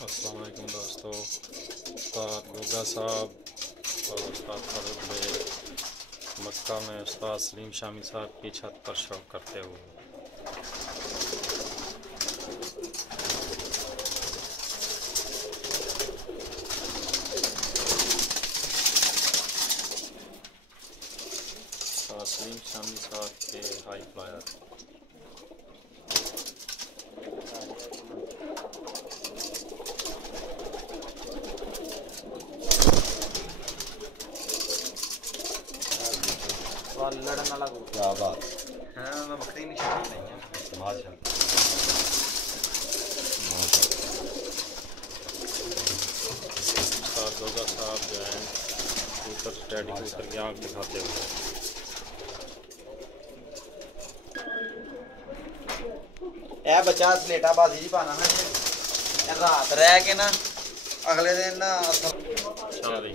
अस्सलाम वालेकुम दोस्तों। उस्ताद गोगा साहब और उस्ताद फारूक भाई मक्का में उस्ताद सलीम शामी साहब की छत पर शो करते हुए। उस्ताद सलीम शामी साहब के हाई फ्लायर लड़न वाला क्या बात है। मैं बकरी निशान नहीं है माशा उस्ताद गोगा साहब जो हैं कबूतर स्टडी कबूतर की आँख दिखाते हुए। ए बच्चा स्लेटा बाजी पाना है रात रह के ना अगले दिन ना चलिए